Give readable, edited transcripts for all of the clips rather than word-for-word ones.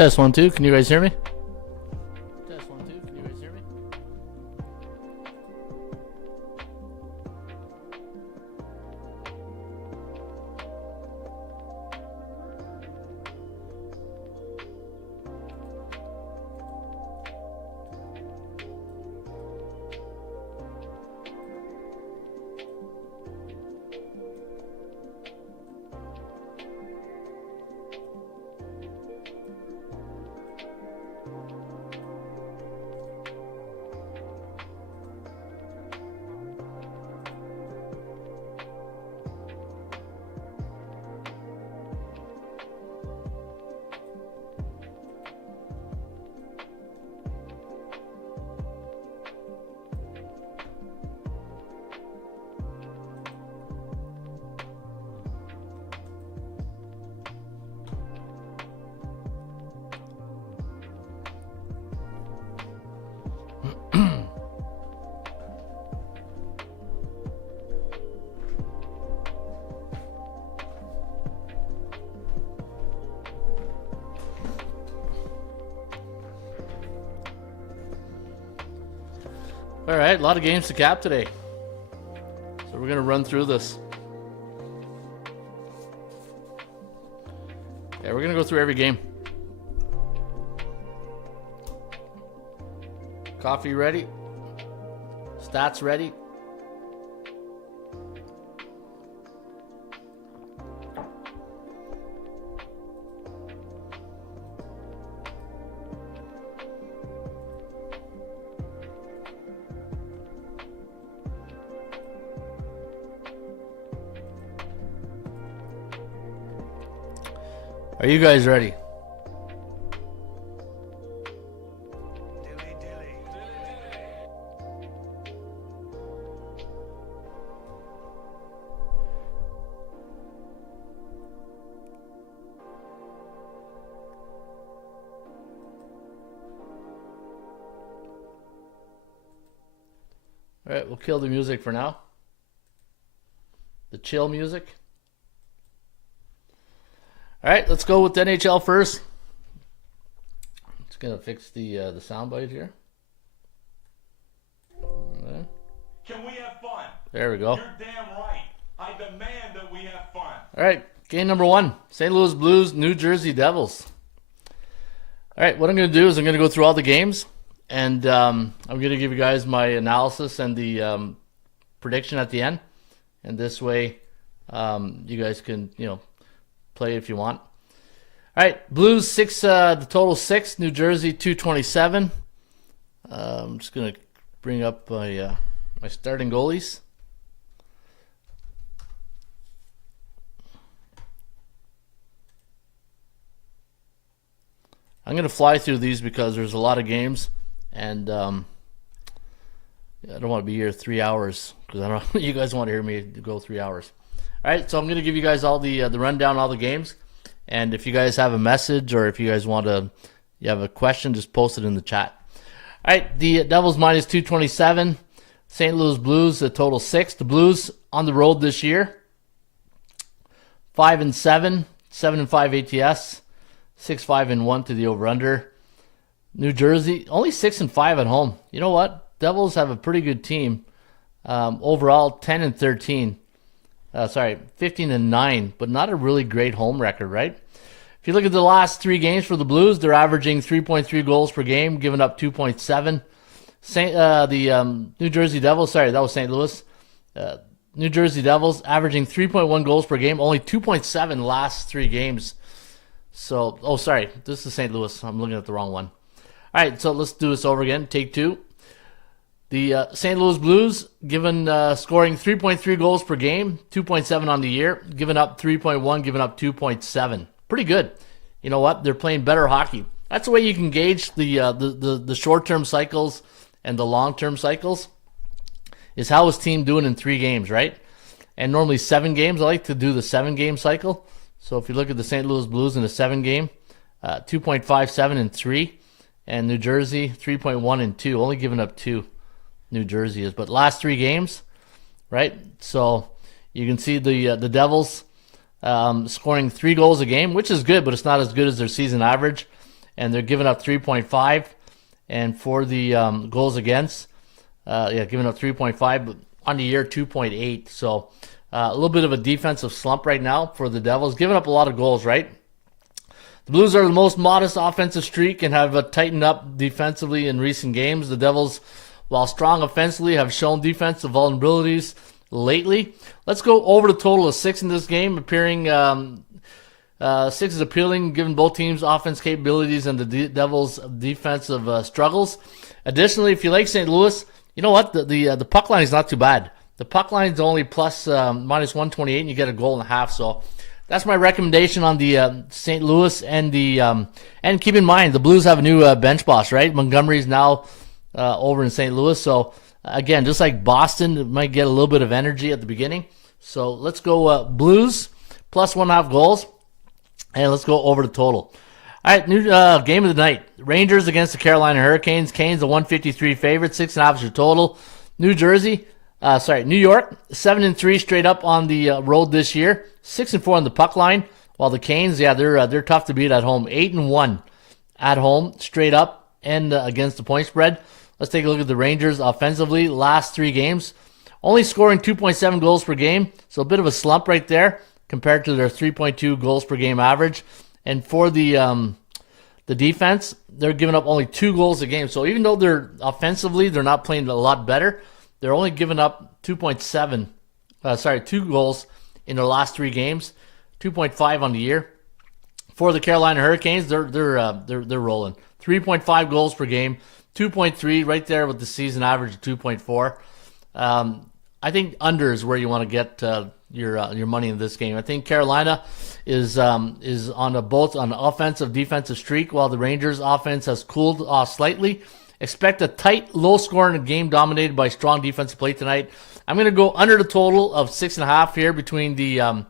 Test 1 2. Can you guys hear me? Test 1 2. Can you guys hear me? All right, a lot of games to cap today. So we're going to run through this. Yeah, we're going to go through every game. Coffee ready? Stats ready? Are you guys ready? All right, we'll kill the music for now. The chill music. All right, let's go with the NHL first. Just gonna fix the soundbite here. Okay. Can we have fun? There we go. You're damn right. I demand that we have fun. All right, game number 1. St. Louis Blues, New Jersey Devils. All right, what I'm going to do is I'm going to go through all the games, and I'm going to give you guys my analysis and the prediction at the end. And this way, you guys can, play if you want. All right, Blues 6, the total 6, New Jersey 227. I'm just going to bring up my starting goalies. I'm going to fly through these because there's a lot of games, and I don't want to be here 3 hours because I don't know you guys want to hear me go 3 hours. All right, so I'm going to give you guys all the rundown, all the games, and if you guys have a message or if you guys you have a question, just post it in the chat. All right, the Devils minus 227, St. Louis Blues the total 6. The Blues on the road this year, 5-7, 7-5 ATS. 6-5-1 to the over/under. New Jersey only 6-5 at home. You know what? Devils have a pretty good team. Overall, 10-13. 15-9, but not a really great home record, right? If you look at the last 3 games for the Blues, they're averaging 3.3 goals per game, giving up 2.7. The New Jersey Devils, that was St. Louis. New Jersey Devils averaging 3.1 goals per game, only 2.7 last 3 games. So, this is St. Louis. I'm looking at the wrong one. All right, so let's do this over again. Take 2. The St. Louis Blues scoring 3.3 goals per game, 2.7 on the year, giving up 3.1, giving up 2.7. Pretty good. You know what? They're playing better hockey. That's the way you can gauge the short-term cycles and the long-term cycles. Is how is team doing in 3 games, right? And normally 7 games. I like to do the 7-game cycle. So if you look at the St. Louis Blues in a 7-game, 2.57 and 3, and New Jersey 3.1 and 2, only giving up 2. New Jersey is, but last 3 games, right? So you can see the Devils scoring 3 goals a game, which is good, but it's not as good as their season average, and they're giving up 3.5, and for the goals against, giving up 3.5, but on the year 2.8. So. A little bit of a defensive slump right now for the Devils, giving up a lot of goals, right? The Blues are the most modest offensive streak and have tightened up defensively in recent games. The Devils, while strong offensively, have shown defensive vulnerabilities lately. Let's go over the total of 6 in this game, 6 is appealing given both teams' offense capabilities and the Devils' defensive struggles. Additionally, if you like St. Louis, you know what? The puck line is not too bad. The puck line is only plus minus 128, and you get a goal and a half. So that's my recommendation on the St. Louis and and keep in mind the Blues have a new bench boss, right? Montgomery's now over in St. Louis. So again, just like Boston, it might get a little bit of energy at the beginning. So let's go Blues plus 1.5 goals, and let's go over the total. All right, new game of the night: Rangers against the Carolina Hurricanes. Canes a 153 favorite, 6.5 is your total. New York, 7-3 straight up on the road this year, 6-4 on the puck line. While the Canes, they're tough to beat at home, 8-1 at home straight up and against the point spread. Let's take a look at the Rangers offensively. Last 3 games, only scoring 2.7 goals per game, so a bit of a slump right there compared to their 3.2 goals per game average. And for the defense, they're giving up only 2 goals a game. So even though they're offensively, they're not playing a lot better. They're only giving up 2 goals in their last 3 games, 2.5 on the year. For the Carolina Hurricanes, they're rolling. 3.5 goals per game, 2.3 right there with the season average of 2.4. I think under is where you want to get your money in this game. I think Carolina is on both on offensive defensive streak, while the Rangers offense has cooled off slightly. Expect a tight, low-scoring game dominated by strong defensive play tonight. I'm going to go under the total of 6.5 here between the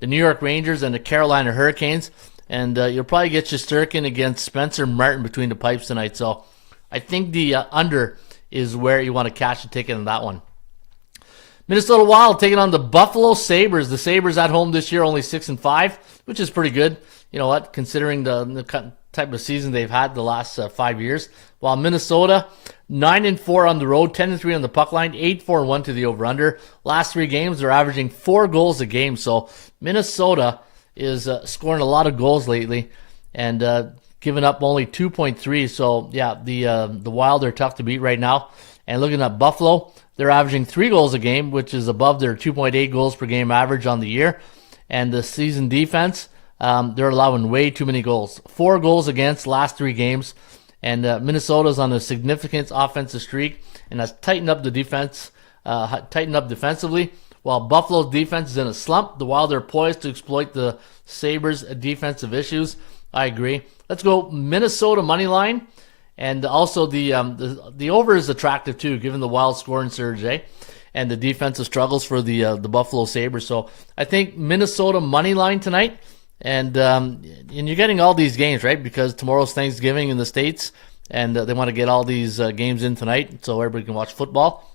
New York Rangers and the Carolina Hurricanes, and you'll probably get Shesterkin against Spencer Martin between the pipes tonight. So I think the under is where you want to cash a ticket on that one. Minnesota Wild taking on the Buffalo Sabres. The Sabres at home this year only 6-5, which is pretty good. You know what, considering the type of season they've had the last 5 years. While Minnesota 9-4 on the road, 10-3 on the puck line, 8-4-1 to the over/under. Last 3 games they're averaging 4 goals a game. So Minnesota is scoring a lot of goals lately and giving up only 2.3. So yeah, the Wild are tough to beat right now. And looking at Buffalo, they're averaging 3 goals a game, which is above their 2.8 goals per game average on the year. And the season defense, they're allowing way too many goals. 4 goals against last 3 games. And Minnesota's on a significant offensive streak and has tightened up the defense, tightened up defensively. While Buffalo's defense is in a slump, the Wild are poised to exploit the Sabres' defensive issues. I agree. Let's go Minnesota money line. And also the over is attractive too, given the Wild scoring surge, and the defensive struggles for the Buffalo Sabres. So I think Minnesota money line tonight, and you're getting all these games, right? Because tomorrow's Thanksgiving in the States, and they want to get all these games in tonight so everybody can watch football.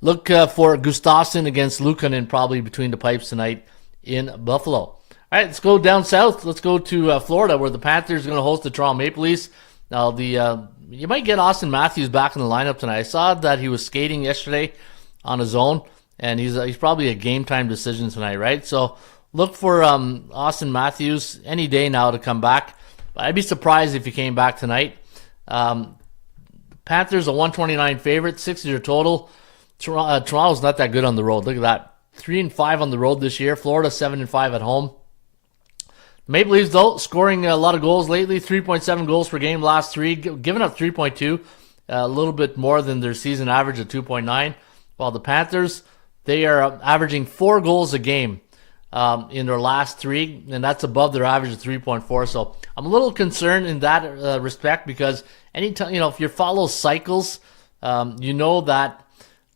Look for Gustafsson against Luukkonen probably between the pipes tonight in Buffalo. All right, let's go down south. Let's go to Florida, where the Panthers are going to host the Toronto Maple Leafs. Now, you might get Austin Matthews back in the lineup tonight. I saw that he was skating yesterday on his own, and he's probably a game-time decision tonight, right? So look for Austin Matthews any day now to come back. I'd be surprised if he came back tonight. Panthers a 129 favorite, 60 total. Toronto's not that good on the road. Look at that. 3-5 on the road this year. Florida 7-5 at home. Maple Leafs, though, scoring a lot of goals lately, 3.7 goals per game last 3, giving up 3.2, a little bit more than their season average of 2.9. While the Panthers, they are averaging 4 goals a game in their last 3, and that's above their average of 3.4. So I'm a little concerned in that respect, because anytime, if you follow cycles, you know that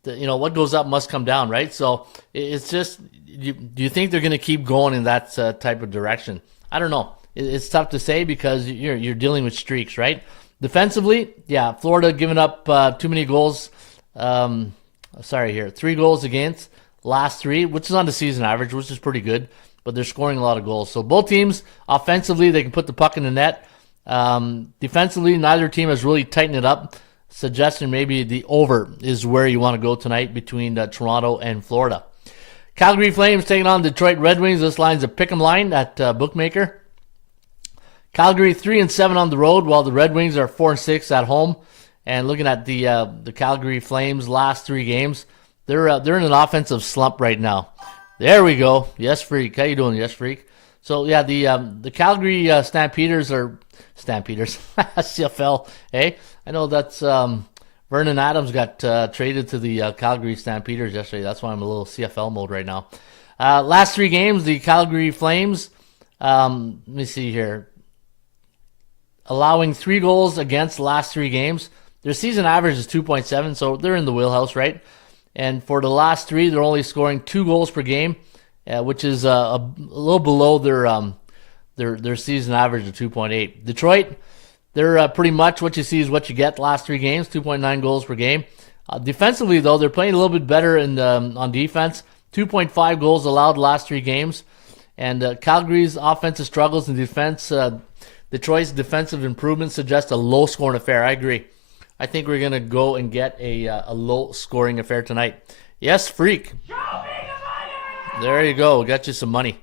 what goes up must come down, right? So it's just, do you think they're going to keep going in that type of direction? I don't know. It's tough to say because you're dealing with streaks, right? Defensively, yeah, Florida giving up too many goals. 3 goals against last 3, which is on the season average, which is pretty good, but they're scoring a lot of goals. So both teams, offensively, they can put the puck in the net. Defensively, neither team has really tightened it up, suggesting maybe the over is where you want to go tonight between Toronto and Florida. Calgary Flames taking on Detroit Red Wings. This line's a pick'em line at Bookmaker. Calgary 3-7 on the road, while the Red Wings are 4-6 at home. And looking at the Calgary Flames last 3 games, they're in an offensive slump right now. There we go. Yes, Freak. How you doing, Yes, Freak? So yeah, the Calgary Stampeders are Stampeders CFL. Hey, I know that's Vernon Adams got traded to the Calgary Stampeders yesterday. That's why I'm a little CFL mode right now. Last 3 games, the Calgary Flames, let me see here, allowing 3 goals against the last 3 games. Their season average is 2.7, so they're in the wheelhouse, right? And for the last 3, they're only scoring 2 goals per game, which is a little below their season average of 2.8. Detroit, they're pretty much what you see is what you get the last 3 games, 2.9 goals per game. Defensively, though, they're playing a little bit better on defense. 2.5 goals allowed the last 3 games. And Calgary's offensive struggles in defense, Detroit's defensive improvements suggest a low-scoring affair. I agree. I think we're going to go and get a low-scoring affair tonight. Yes, Freak. There you go. Got you some money.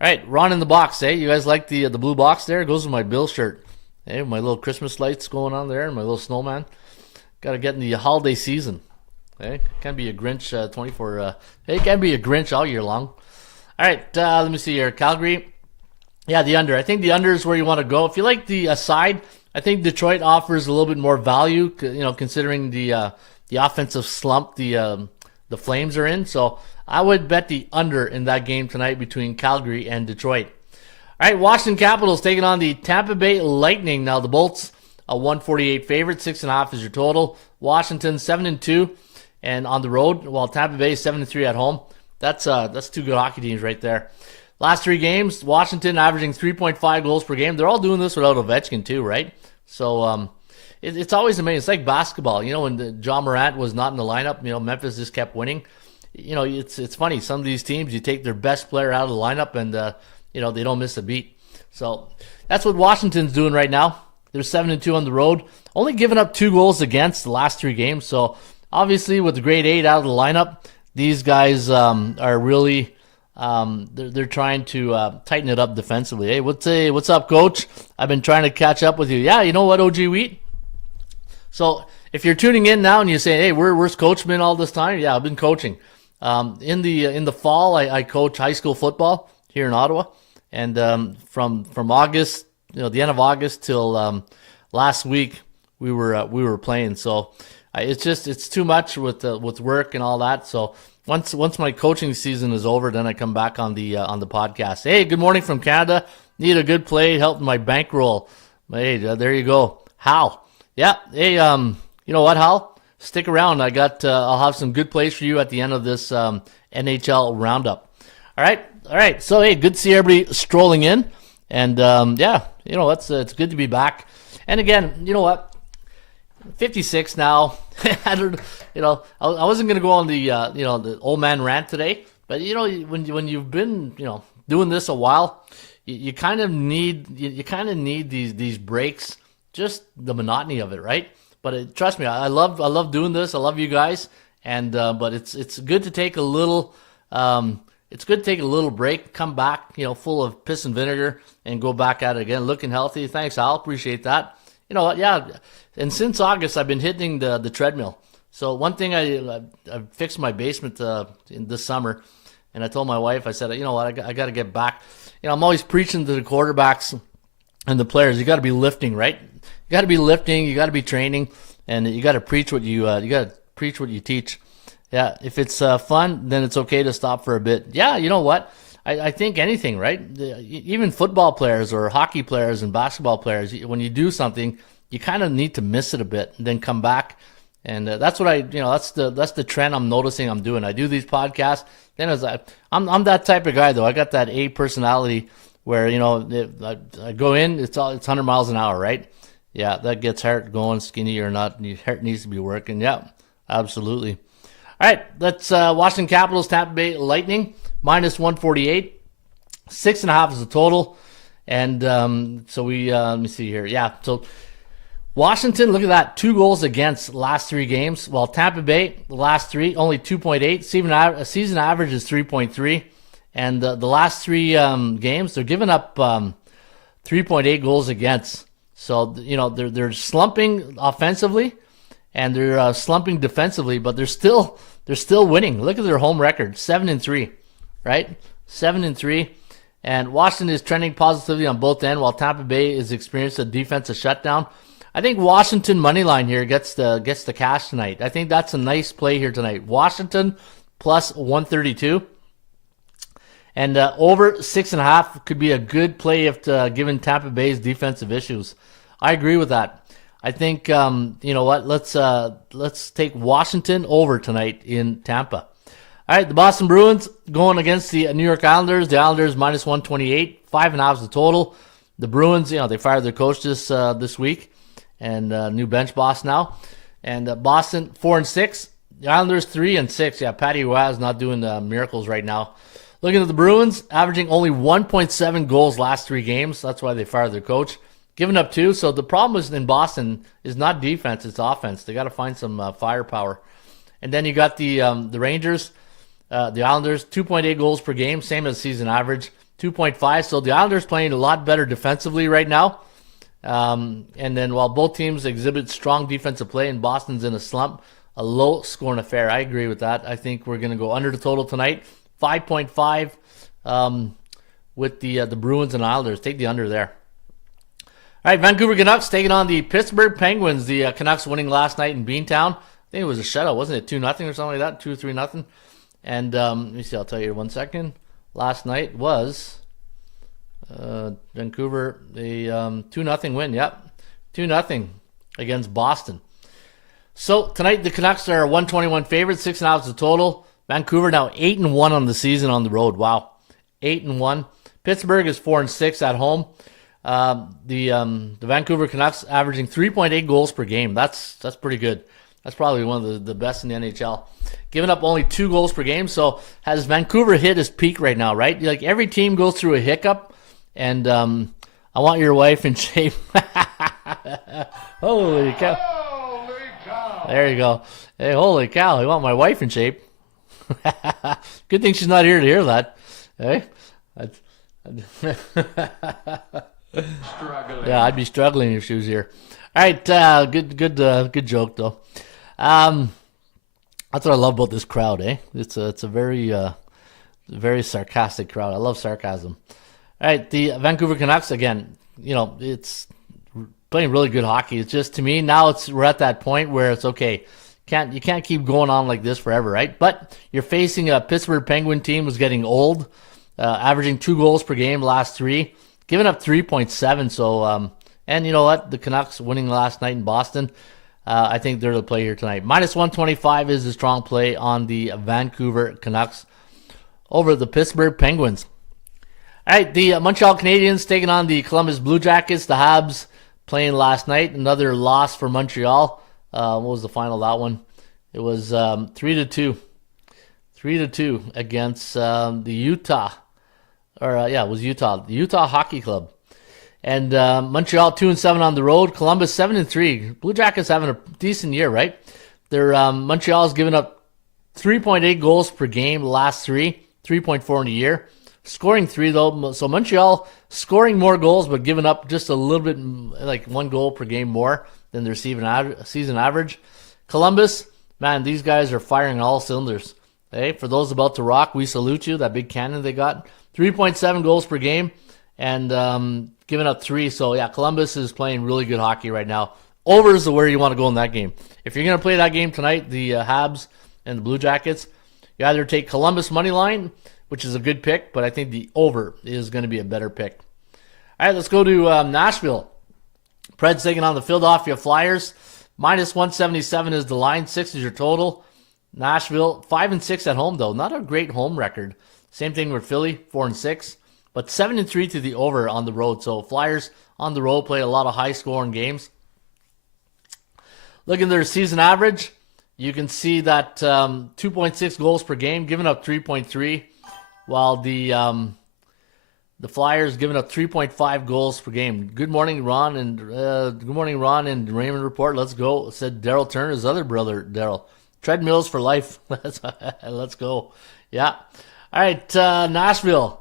All right, Ron in the box, eh? You guys like the blue box there? It goes with my Bill shirt. Hey, my little Christmas lights going on there, and my little snowman. Got to get in the holiday season. Hey, can't be a Grinch can't be a Grinch all year long. All right, let me see here. Calgary, yeah, the under. I think the under is where you want to go. If you like the side, I think Detroit offers a little bit more value, considering the offensive slump the Flames are in. So I would bet the under in that game tonight between Calgary and Detroit. All right, Washington Capitals taking on the Tampa Bay Lightning. Now the Bolts, a 148 favorite, 6.5 is your total. Washington 7-2 and on the road, while Tampa Bay 7-3 at home. That's 2 good hockey teams right there. Last 3 games, Washington averaging 3.5 goals per game. They're all doing this without Ovechkin too, right? So it's always amazing. It's like basketball. When John Morant was not in the lineup, Memphis just kept winning. It's funny. Some of these teams, you take their best player out of the lineup and, they don't miss a beat. So that's what Washington's doing right now. They're 7-2 on the road, only giving up 2 goals against the last 3 games. So obviously with the grade 8 out of the lineup, these guys are really they're trying to tighten it up defensively. Hey, what's up, Coach? I've been trying to catch up with you. Yeah, you know what, OG Wheat? So if you're tuning in now and you say, hey, where's Coach been all this time? Yeah, I've been coaching. In the fall, I coach high school football here in Ottawa, and from August, the end of August till last week, we were playing. So it's too much with work and all that. So once my coaching season is over, then I come back on the podcast. Hey, good morning from Canada. Need a good play, help my bankroll. Hey, there you go. Hal. Yeah. Hey, you know what, Hal? Stick around. I'll have some good plays for you at the end of this NHL roundup. All right. So hey, good to see everybody strolling in, and it's good to be back. And again, you know what? 56 now. I wasn't gonna go on the old man rant today, but when you've been doing this a while, you kind of need these breaks, just the monotony of it, right? But trust me, I love doing this. I love you guys, and but it's good to take a little break, come back full of piss and vinegar, and go back at it again, looking healthy. Thanks, Al, appreciate that. You know what? Yeah, and since August, I've been hitting the treadmill. So one thing I fixed my basement in this summer, and I told my wife, I said, you know what, I got to get back. I'm always preaching to the quarterbacks and the players. You got to be lifting, right? You got to be lifting. You got to be training, and you got to preach what you teach. Yeah, if it's fun, then it's okay to stop for a bit. Yeah, you know what? I think anything, right? Even football players or hockey players and basketball players, when you do something, you kind of need to miss it a bit and then come back. And that's what that's the trend I'm noticing I'm doing. I do these podcasts. Then I'm that type of guy, though. I got that A personality where, I go in, it's 100 miles an hour, right? Yeah, that gets heart going, skinny or not. Your heart needs to be working. Yeah, absolutely. All right, let's Washington Capitals, Tampa Bay Lightning, -148. 6.5 is the total. And so we, let me see here. Yeah, so Washington, look at that, 2 goals against last 3 games. While Tampa Bay, the last 3, only 2.8. Season average is 3.3. And the last 3 games, they're giving up 3.8 goals against. So, they're slumping offensively, and they're slumping defensively, but they're still winning. Look at their home record, 7-3, right? 7-3. And Washington is trending positively on both ends, while Tampa Bay is experiencing a defensive shutdown. I think Washington money line here gets the cash tonight. I think that's a nice play here tonight. Washington plus 132. And over 6.5 could be a good play if given Tampa Bay's defensive issues. I agree with that. I think you know what? Let's take Washington over tonight in Tampa. All right, the Boston Bruins going against the New York Islanders. The Islanders -128, 5.5 is the total. The Bruins, they fired their coach this week, and new bench boss now. And Boston 4-6. The Islanders 3-6. Yeah, Patty Roy is not doing miracles right now. Looking at the Bruins, averaging only 1.7 goals last 3 games. That's why they fired their coach. Giving up 2. So the problem in Boston is not defense, it's offense. They got to find some firepower. And then you got the Rangers, the Islanders, 2.8 goals per game, same as season average, 2.5. So the Islanders playing a lot better defensively right now. And then while both teams exhibit strong defensive play and Boston's in a slump, a low-scoring affair. I agree with that. I think we're going to go under the total tonight. 5.5 with the Bruins and Islanders. Take the under there. All right, Vancouver Canucks taking on the Pittsburgh Penguins. The Canucks winning last night in Beantown. I think it was a shutout, wasn't it? 2-0 or something like that? 2-3-0. And let me see, I'll tell you in 1 second. Last night was Vancouver, a 2-0 win. Yep, 2-0 against Boston. So tonight the Canucks are 121 favorites, 6.5 is the total. Vancouver now 8-1 on the season on the road. Wow, 8-1. Pittsburgh is 4-6 at home. The Vancouver Canucks averaging 3.8 goals per game. That's pretty good. That's probably one of the best in the NHL. Giving up only 2 goals per game. So has Vancouver hit his peak right now, right? Like every team goes through a hiccup, and I want your wife in shape. Holy cow. Holy cow! There you go. Hey, holy cow. I want my wife in shape. Good thing she's not here to hear that. Hey? Struggling. Yeah, I'd be struggling if she was here. All right, good joke though. That's what I love about this crowd, eh? It's a very sarcastic crowd. I love sarcasm. All right, the Vancouver Canucks again. It's playing really good hockey. It's just, to me now, we're at that point where it's okay. You can't keep going on like this forever, right? But you're facing a Pittsburgh Penguin team who's getting old, averaging 2 goals per game last 3, giving up 3.7. So, and you know what? The Canucks winning last night in Boston. I think they're the play here tonight. Minus 125 is the strong play on the Vancouver Canucks over the Pittsburgh Penguins. All right, the Montreal Canadiens taking on the Columbus Blue Jackets. The Habs playing last night. Another loss for Montreal. What was the final of that one? It was 3-2. 3-2 against the Utah. It was Utah. The Utah Hockey Club. And Montreal 2-7 on the road. Columbus 7-3. Blue Jackets having a decent year, right? Montreal's given up 3.8 goals per game last 3.4 in a year. Scoring 3 though, so Montreal scoring more goals but giving up just a little bit, like 1 goal per game more than their season average. Columbus, man, these guys are firing all cylinders. Hey, for those about to rock, we salute you. That big cannon they got. 3.7 goals per game and giving up 3. So yeah, Columbus is playing really good hockey right now. Over is where you want to go in that game. If you're going to play that game tonight, the Habs and the Blue Jackets, you either take Columbus money line, which is a good pick, but I think the over is going to be a better pick. All right, let's go to Nashville. Preds taking on the Philadelphia Flyers. Minus 177 is the line. 6 is your total. Nashville 5-6 at home though. Not a great home record. Same thing with Philly, 4-6, but 7-3 to the over on the road. So Flyers on the road play a lot of high scoring games. Look at their season average. You can see that 2.6 goals per game, giving up 3.3. While the Flyers giving up 3.5 goals per game. Good morning, Ron and Raymond report. Let's go, said Daryl Turner's other brother, Daryl. Treadmills for life. Let's go. Yeah. All right, Nashville.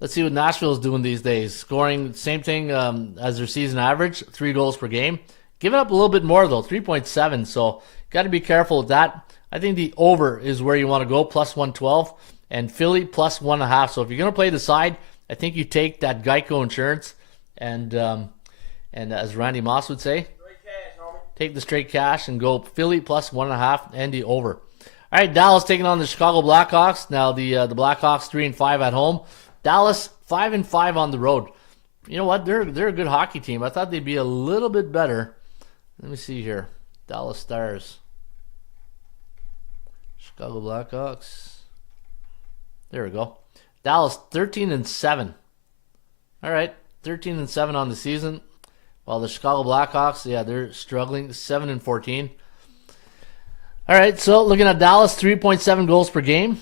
Let's see what Nashville's doing these days. Scoring same thing as their season average, 3 goals per game. Giving up a little bit more though, 3.7. So got to be careful with that. I think the over is where you want to go, plus 112. And Philly plus 1.5. So if you're going to play the side, I think you take that Geico insurance and as Randy Moss would say, take the straight cash and go Philly plus 1.5 and the over. All right, Dallas taking on the Chicago Blackhawks. Now the Blackhawks 3-5 at home. Dallas 5-5 on the road. You know what? They're a good hockey team. I thought they'd be a little bit better. Let me see here. Dallas Stars. Chicago Blackhawks. There we go. Dallas 13-7. All right, 13-7 on the season. While the Chicago Blackhawks, yeah, they're struggling, 7-14. All right, so looking at Dallas, 3.7 goals per game,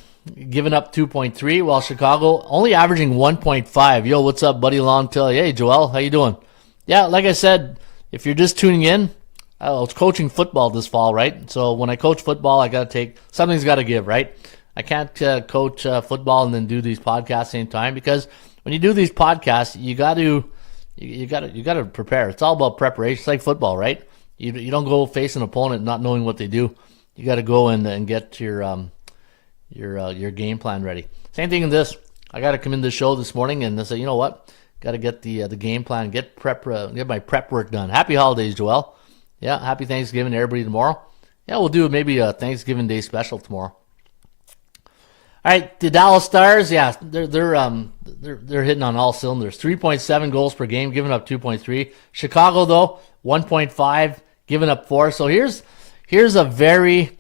giving up 2.3, while Chicago only averaging 1.5. Yo, what's up, buddy? Long tail. Hey, Joel, how you doing? Yeah, like I said, if you're just tuning in, I was coaching football this fall, right? So when I coach football, I got to something's got to give, right? I can't coach football and then do these podcasts at the same time, because when you do these podcasts, you got to prepare. It's all about preparation. It's like football, right? You don't go face an opponent not knowing what they do. You got to go and get your game plan ready. Same thing in this. I got to come in the show this morning and say, you know what? Got to get the game plan, get my prep work done. Happy holidays, Joel. Yeah, happy Thanksgiving to everybody tomorrow. Yeah, we'll do maybe a Thanksgiving Day special tomorrow. All right, the Dallas Stars, yeah, they're hitting on all cylinders. 3.7 goals per game, giving up 2.3. Chicago though, 1.5, giving up 4. So here's a very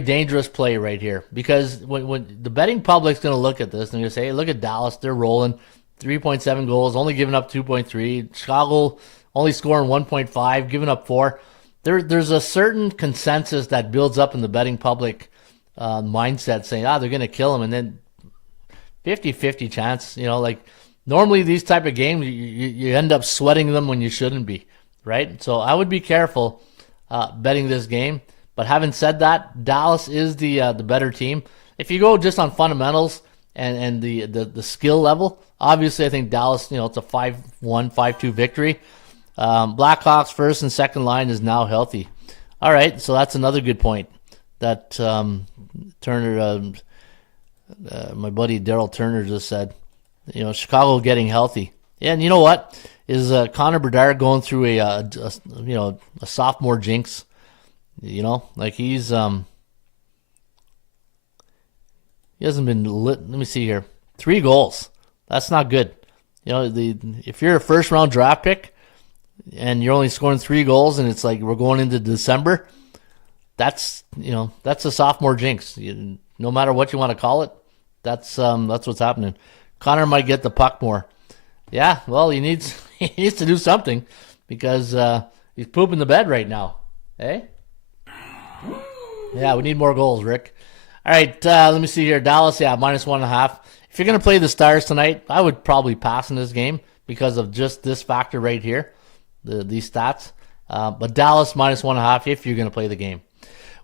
dangerous play right here, because when the betting public's going to look at this and they're going to say, hey, look at Dallas, they're rolling, 3.7 goals, only giving up 2.3. Chicago only scoring 1.5, giving up 4. There's a certain consensus that builds up in the betting public mindset saying, they're going to kill him. And then 50-50 chance, like normally these type of games, you end up sweating them when you shouldn't be, right? So I would be careful betting this game. But having said that, Dallas is the better team. If you go just on fundamentals and the skill level, obviously I think Dallas, it's a 5-1, 5-2 victory. Blackhawks first and second line is now healthy. All right, so that's another good point that Turner, my buddy Daryl Turner just said. Chicago getting healthy. Yeah, and you know what? Is Connor Bedard going through a sophomore jinx? Like he hasn't been lit. Let me see here. 3 goals. That's not good. If you're a first round draft pick and you're only scoring 3 goals and it's like we're going into December, that's a sophomore jinx. No matter what you want to call it, that's what's happening. Connor might get the puck more. Yeah, well, he needs to do something because he's pooping the bed right now. Hey? Yeah, we need more goals, Rick. All right, let me see here. Dallas, -1.5. If you're going to play the Stars tonight, I would probably pass in this game because of just this factor right here, these stats. But Dallas -1.5 if you're going to play the game.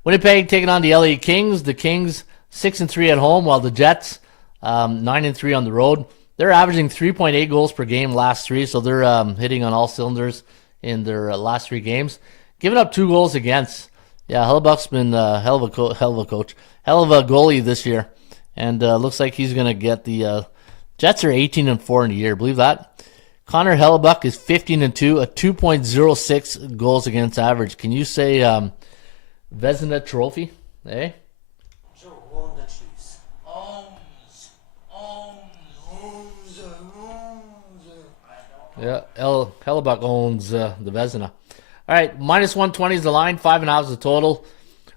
Winnipeg taking on the LA Kings. The Kings 6-3 at home, while the Jets 9-3 on the road. They're averaging 3.8 goals per game last 3, so they're hitting on all cylinders in their last 3 games. Giving up 2 goals against. Yeah, Hellebuck's been hell of a goalie this year, and looks like he's going to get the Jets are 18-4 in the year. Believe that? Connor Hellebuck is 15-2, a 2.06 goals against average. Can you say Vezina Trophy? Eh? Yeah, Hellebuck owns the Vezina. All right, -120 is the line, 5.5 is the total.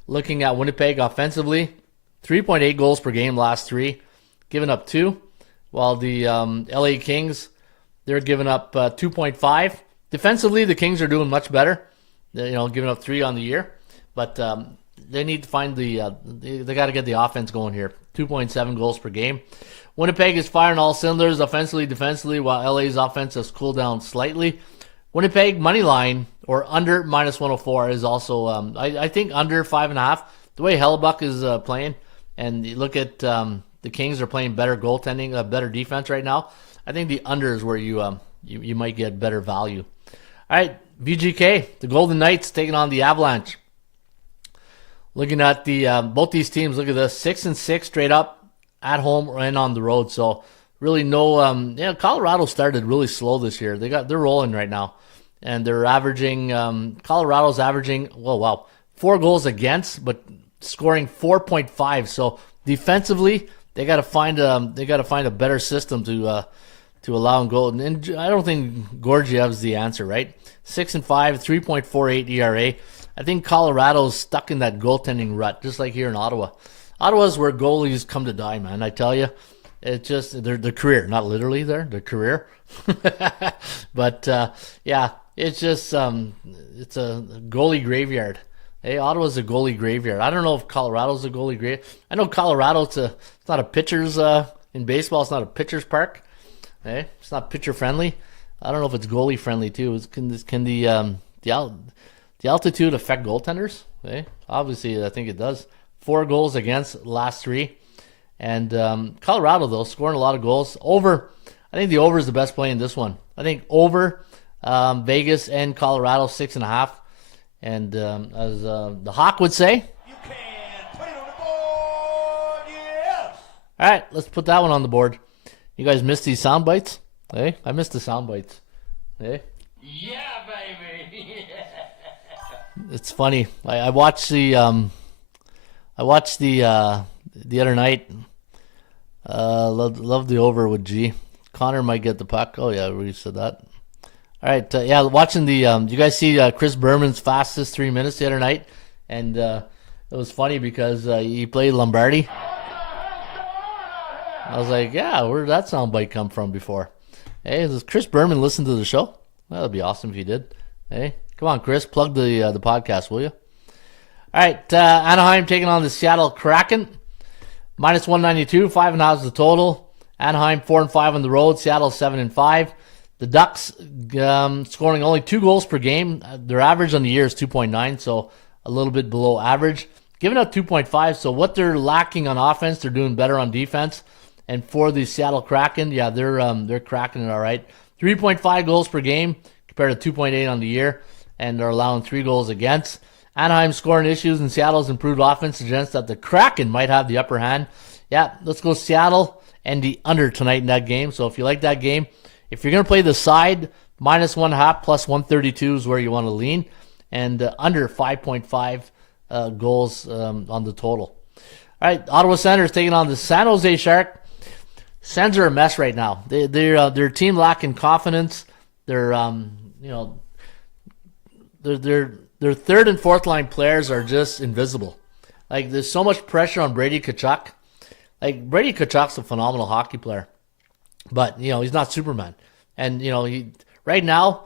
Looking at Winnipeg offensively, 3.8 goals per game last 3, giving up 2, while the LA Kings, they're giving up 2.5. Defensively, the Kings are doing much better. They're, giving up 3 on the year, but they need to find they got to get the offense going here. 2.7 goals per game. Winnipeg is firing all cylinders offensively, defensively, while LA's offense has cooled down slightly. Winnipeg money line or under -104 is also I think under 5.5. The way Hellebuck is playing, and you look at the Kings are playing better goaltending, better defense right now. I think the under is where you might get better value. All right, VGK, the Golden Knights taking on the Avalanche. Looking at the both these teams, look at this, 6-6 straight up at home and on the road. So really no, Colorado started really slow this year. They're rolling right now, and they're averaging. Colorado's averaging 4 goals against, but scoring 4.5. So defensively, they got to find a better system to allow them goal. And I don't think Gorgiev's the answer, right? 6-5, 3.48 ERA. I think Colorado's stuck in that goaltending rut, just like here in Ottawa. Ottawa's where goalies come to die, man. I tell you, it's just their career, not literally their career, but it's just it's a goalie graveyard. Hey, Ottawa's a goalie graveyard. I don't know if Colorado's a goalie graveyard. I know Colorado. It's not a pitcher's in baseball. It's not a pitcher's park. Hey, it's not pitcher friendly. I don't know if it's goalie friendly too. Can the altitude affect goaltenders? Hey, obviously I think it does. 4 goals against last 3. And Colorado, though, scoring a lot of goals. Over, I think the over is the best play in this one. I think over Vegas and Colorado, 6.5. And as the Hawk would say, You can put it on the board, yes! all right, let's put that one on the board. You guys missed these sound bites? Hey, I missed the sound bites. Hey? Yeah, baby! It's funny. I watched the the other night. Love the over with G. Connor might get the puck. Oh yeah, we said that. All right, watching the. You guys see Chris Berman's fastest 3 minutes the other night, and it was funny because he played Lombardi. I was like, yeah, where did that soundbite come from before? Hey, does Chris Berman listen to the show? That would be awesome if he did. Hey, come on, Chris, plug the podcast, will you? All right, Anaheim taking on the Seattle Kraken. Minus 192, 5.5 is the total. Anaheim 4-5 on the road. Seattle 7-5. The Ducks scoring only 2 goals per game. Their average on the year is 2.9, so a little bit below average. Giving up 2.5, so what they're lacking on offense, they're doing better on defense. And for the Seattle Kraken, yeah, they're cracking it all right. 3.5 goals per game compared to 2.8 on the year, and they're allowing 3 goals against. Anaheim scoring issues, and Seattle's improved offense suggests that the Kraken might have the upper hand. Yeah, let's go Seattle and the under tonight in that game. So if you like that game, if you're going to play the side, minus 1.5 plus 132 is where you want to lean, and under 5.5 goals on the total. All right, Ottawa Senators taking on the San Jose Sharks. Sens are a mess right now. They're a team lacking confidence. Their third and fourth line players are just invisible. Like, there's so much pressure on Brady Tkachuk. Like, Brady Tkachuk's a phenomenal hockey player, but he's not Superman. And right now,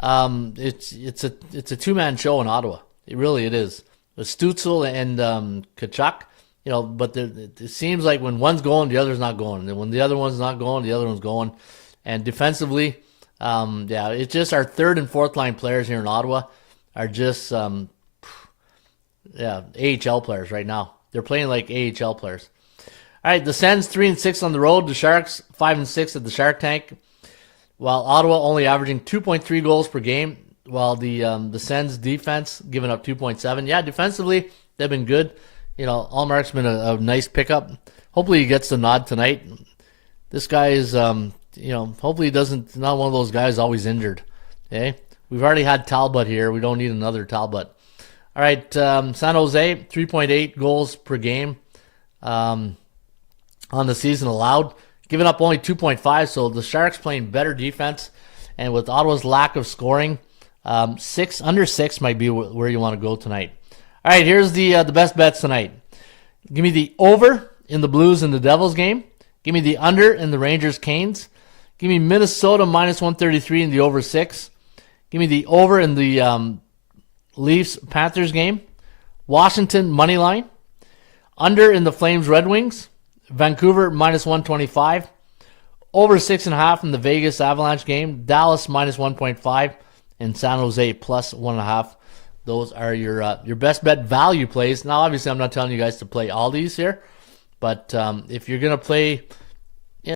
it's a two-man show in Ottawa. It is. With Stützle and Tkachuk. But it seems like when one's going, the other's not going. And when the other one's not going, the other one's going. And defensively, it's just our third and fourth line players here in Ottawa are just, AHL players right now. They're playing like AHL players. All right, the Sens 3-6 on the road. The Sharks 5-6 at the Shark Tank. While Ottawa only averaging 2.3 goals per game, while the Sens defense giving up 2.7. Yeah, defensively they've been good. Allmark's been a nice pickup. Hopefully he gets the nod tonight. This guy is, hopefully he not one of those guys always injured. Okay? We've already had Talbot here. We don't need another Talbot. All right, San Jose, 3.8 goals per game on the season allowed. Giving up only 2.5, so the Sharks playing better defense. And with Ottawa's lack of scoring, under 6 might be where you want to go tonight. All right, here's the best bets tonight. Give me the over in the Blues and the Devils game. Give me the under in the Rangers-Canes. Give me Minnesota minus 133 in the over 6. Give me the over in the Leafs-Panthers game. Washington money line. Under in the Flames-Red Wings. Vancouver minus 125. Over 6.5 in the Vegas Avalanche game. Dallas minus 1.5. And San Jose plus 1.5. Those are your best bet value plays. Now, obviously, I'm not telling you guys to play all these here, but if you're going to play